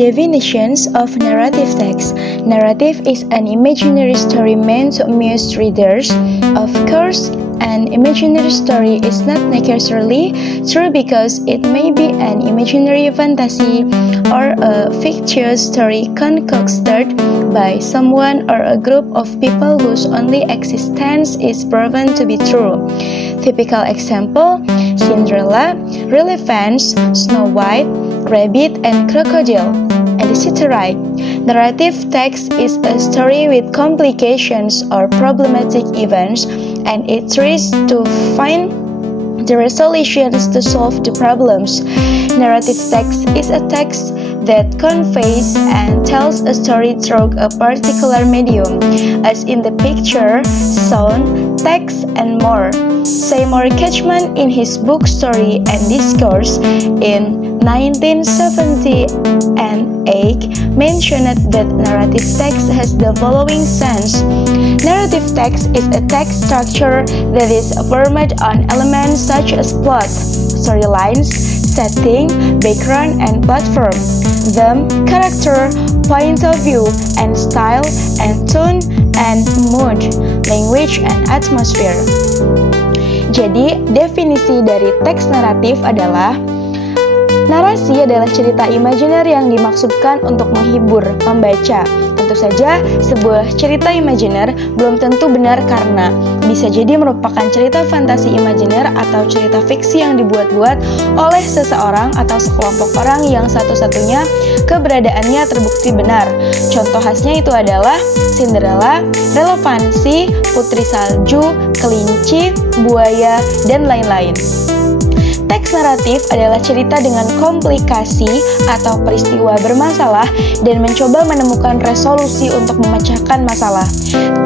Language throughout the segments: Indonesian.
Definitions of narrative text. Narrative is an imaginary story meant to amuse readers. Of course, an imaginary story is not necessarily true because it may be an imaginary fantasy or a fictitious story concocted by someone or a group of people whose only existence is proven to be true. Typical example: Cinderella, Elephants, Snow White, Rabbit, and Crocodile, etc. Narrative text is a story with complications or problematic events, and it tries to find the resolutions to solve the problems. Narrative text is a text that conveys and tells a story through a particular medium, as in the picture, sound, text, and more. Seymour Kachman, in his book Story and Discourse in 1978, mentioned that narrative text has the following sense. Narrative text is a text structure that is formed on elements such as plot, storylines, setting, background, and platform, theme, character, point of view, and style, and tone, and mood, language, and atmosphere. Jadi, definisi dari teks naratif adalah: narasi adalah cerita imajiner yang dimaksudkan untuk menghibur pembaca. Tentu saja, sebuah cerita imajiner belum tentu benar karena bisa jadi merupakan cerita fantasi imajiner atau cerita fiksi yang dibuat-buat oleh seseorang atau sekelompok orang yang satu-satunya keberadaannya terbukti benar. Contoh khasnya itu adalah Cinderella, relevansi, putri salju, kelinci, buaya, dan lain-lain. Teks naratif adalah cerita dengan komplikasi atau peristiwa bermasalah dan mencoba menemukan resolusi untuk memecahkan masalah.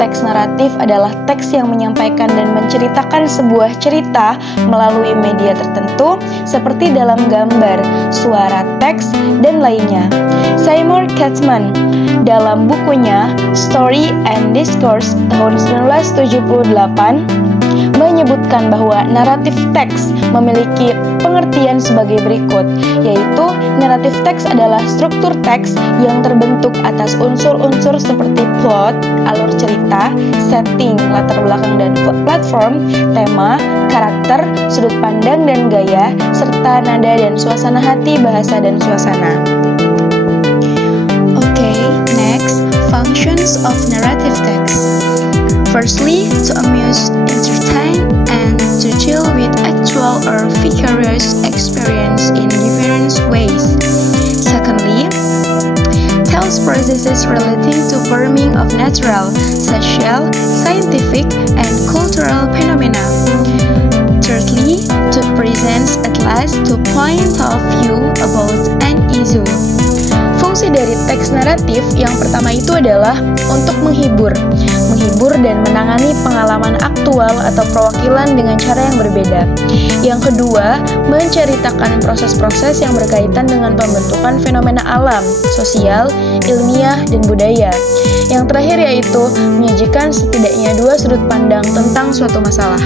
Teks naratif adalah teks yang menyampaikan dan menceritakan sebuah cerita melalui media tertentu seperti dalam gambar, suara, teks, dan lainnya. Seymour Kachman dalam bukunya Story and Discourse tahun 1978 menyebutkan bahwa naratif teks memiliki pengertian sebagai berikut, yaitu naratif teks adalah struktur teks yang terbentuk atas unsur-unsur seperti plot, alur cerita, setting, latar belakang dan platform, tema, karakter, sudut pandang dan gaya, serta nada dan suasana hati, bahasa dan suasana. Okay, next, functions of narrative text. Firstly, to amuse, entertain, and to deal with actual or vicarious experience in different ways. Secondly, tells processes relating to forming of natural, social, scientific, and cultural phenomena. Thirdly, to present at last to point of view about an issue. Fungsi dari teks naratif yang pertama itu adalah untuk menghibur dan menangani pengalaman aktual atau perwakilan dengan cara yang berbeda. Yang kedua, menceritakan proses-proses yang berkaitan dengan pembentukan fenomena alam, sosial, ilmiah, dan budaya. Yang terakhir yaitu menyajikan setidaknya dua sudut pandang tentang suatu masalah.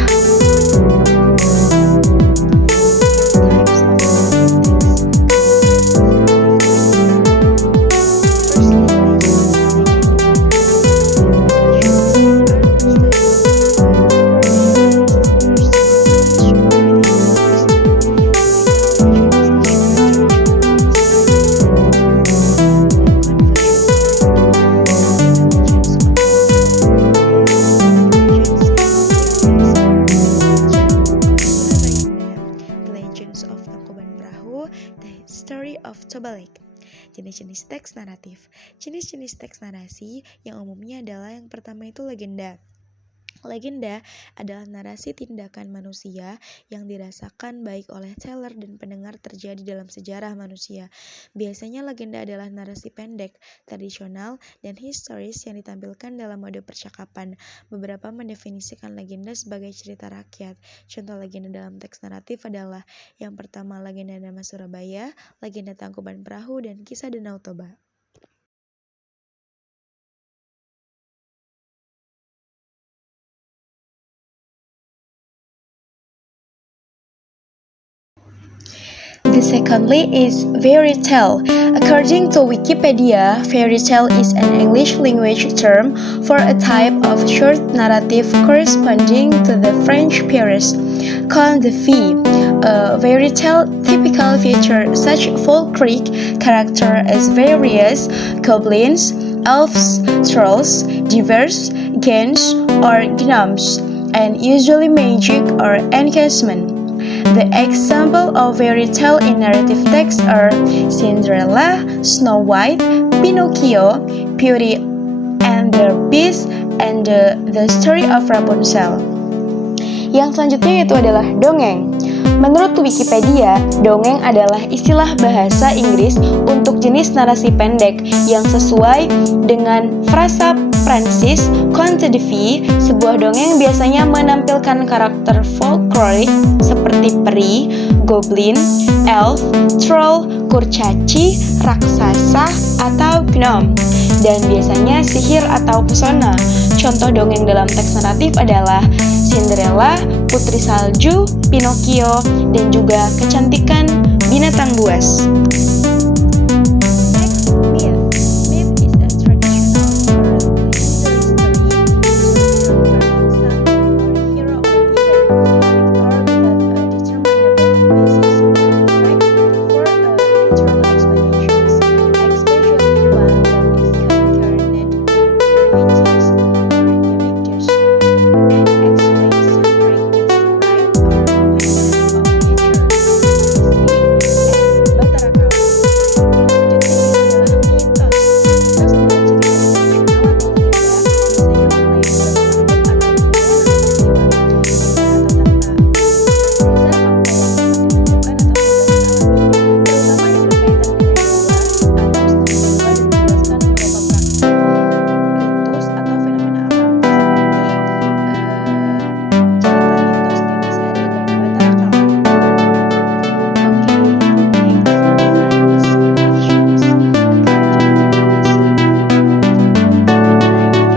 Jenis-jenis teks naratif. Jenis-jenis teks narasi yang umumnya adalah yang pertama itu legenda. Legenda adalah narasi tindakan manusia yang dirasakan baik oleh teller dan pendengar terjadi dalam sejarah manusia. Biasanya legenda adalah narasi pendek, tradisional, dan historis yang ditampilkan dalam mode percakapan. Beberapa mendefinisikan legenda sebagai cerita rakyat. Contoh legenda dalam teks naratif adalah yang pertama legenda nama Surabaya, legenda Tangkuban Perahu, dan kisah Danau Toba. The secondly is fairy tale. According to Wikipedia, fairy tale is an English language term for a type of short narrative corresponding to the French pièce conte de fées. A fairy tale typically features such folkloric characters as various goblins, elves, trolls, divers, gens, or gnomes, and usually magic or enchantment. The example of fairy tale in narrative text are Cinderella, Snow White, Pinocchio, Beauty and the Beast, and the Story of Rapunzel. Yang selanjutnya yaitu adalah dongeng. Menurut Wikipedia, dongeng adalah istilah bahasa Inggris untuk jenis narasi pendek yang sesuai dengan frasa Prancis conte de fées. Sebuah dongeng biasanya menampilkan karakter folklorik seperti peri, goblin, elf, troll, kurcaci, raksasa, atau gnome, dan biasanya sihir atau pesona. Contoh dongeng dalam teks naratif adalah Cinderella, Putri Salju, Pinocchio, dan juga Kecantikan Binatang Buas. Next, myth. Myth is a traditional oral legendary story usually regarding some or hero or event, with or without a determinable basis or fact for natural explanations, especially one that is concerned with religious or giving just and explains some practice, right or wonders of nature, history, and Batarakala. Yang selanjutnya adalah mitos. Mitos adalah cerita tradisional atau legenda, biasanya mengenai beberapa makhluk atau pengalaman peristiwa, cerita atau tentang berdasar fakta yang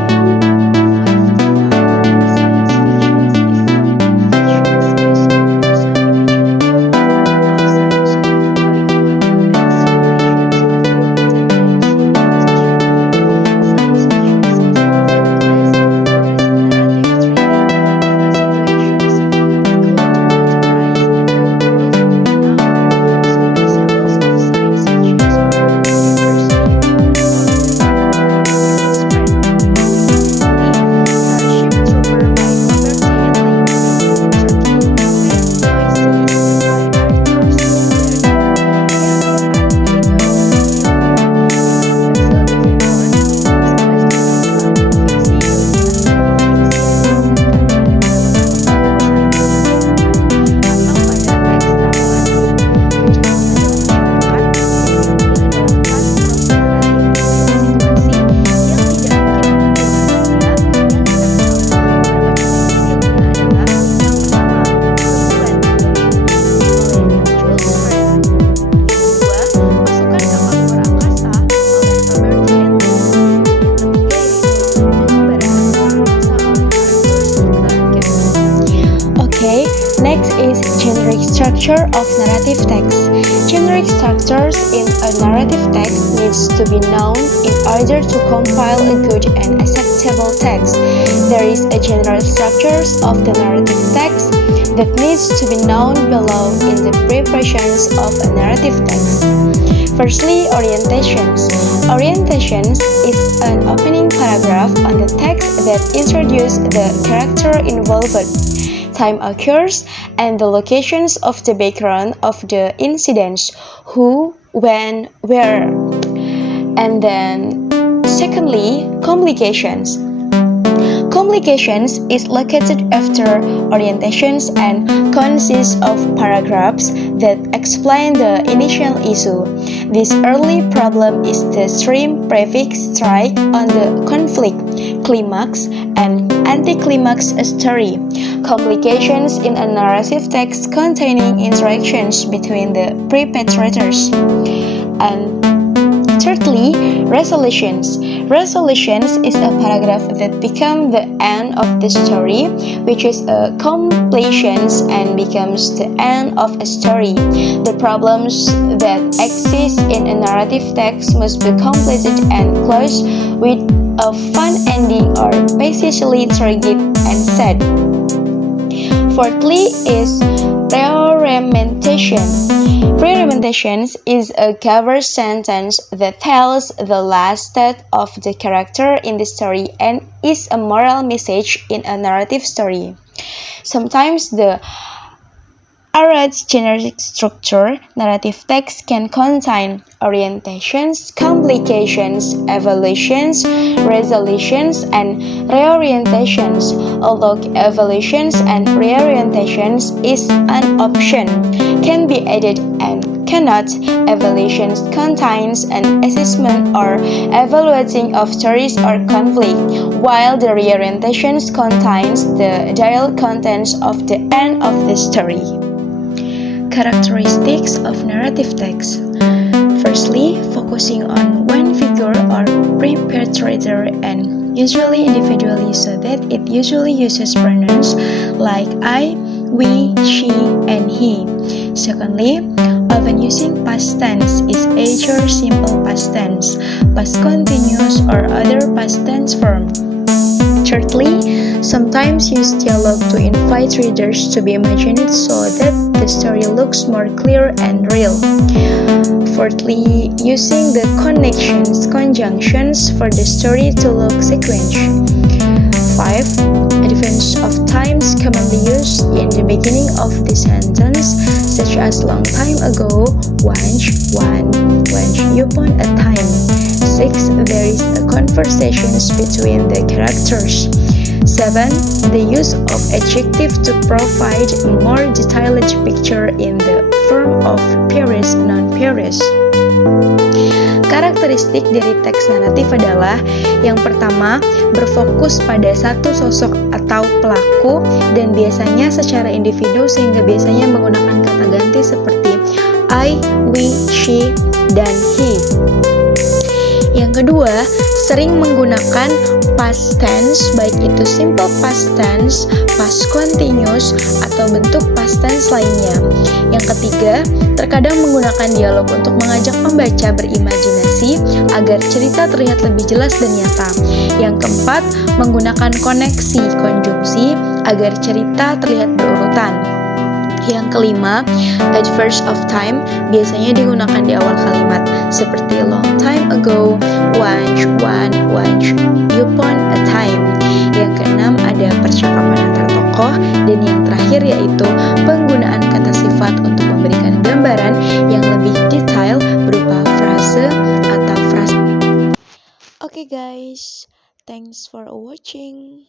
dapat ditemukan atau kejadian alami, terutama yang berkaitan dengan dewa atau studi dewa, dan menjelaskan beberapa praktik, ritus, atau fenomena alam, seperti cerita mitos Dewi Sari dan Batarakala. Next is generic structure of narrative text. Generic structures in a narrative text needs to be known in order to compile a good and acceptable text. There is a general structures of the narrative text that needs to be known below in the preparations of a narrative text. Firstly, orientations. Orientations is an opening paragraph on the text that introduces the character involved, time occurs, and the locations of the background of the incidents, who, when, where. And then, secondly, complications. Complications is located after orientations and consists of paragraphs that explain the initial issue. This early problem is the stream prefix strike on the conflict, climax, and anticlimax story. Complications in a narrative text containing interactions between the perpetrators. And Thirdly, resolutions. Resolutions is a paragraph that become the end of the story, which is a completion and becomes the end of a story. The problems that exist in a narrative text must be completed and closed with a fun ending or basically target and sad. Fourthly is reorientation. Reorientation is a cover sentence that tells the last state of the character in the story and is a moral message in a narrative story. Sometimes the array's generic structure, narrative text can contain orientations, complications, evolutions, resolutions, and reorientations. Although evolutions and reorientations is an option, can be added and cannot. Evaluations contains an assessment or evaluating of stories or conflict, while the reorientations contains the dialogue contents of the end of the story. Characteristics of narrative text. Firstly, focusing on one figure or perpetrator and usually individually so that it usually uses pronouns like I, we, she, and he. Secondly, often using past tense is either simple past tense, past continuous, or other past tense form. Thirdly, sometimes use dialogue to invite readers to be imagined so that the story looks more clear and real. Fourthly, using the connections, conjunctions for the story to look sequential. 5. Advance of times commonly used in the beginning of the sentence, such as long time ago, once, upon a time. 6. There is a conversations between the characters. 7. The use of adjective to provide a more detailed picture in the form of period, non-period. Karakteristik dari teks naratif adalah yang pertama, berfokus pada satu sosok atau pelaku dan biasanya secara individu sehingga biasanya menggunakan kata ganti seperti I, we, she, dan he. Yang kedua, sering menggunakan past tense, baik itu simple past tense, past continuous, atau bentuk past tense lainnya. Yang ketiga, terkadang menggunakan dialog untuk mengajak pembaca berimajinasi agar cerita terlihat lebih jelas dan nyata. Yang keempat, menggunakan koneksi konjungsi agar cerita terlihat berurutan. Yang kelima, adverse of time biasanya digunakan di awal kalimat seperti long time ago, once, upon a time. Yang keenam, ada percakapan antar tokoh, dan yang terakhir yaitu penggunaan kata sifat untuk memberikan gambaran yang lebih detail berupa frase atau frase. Okay guys, thanks for watching.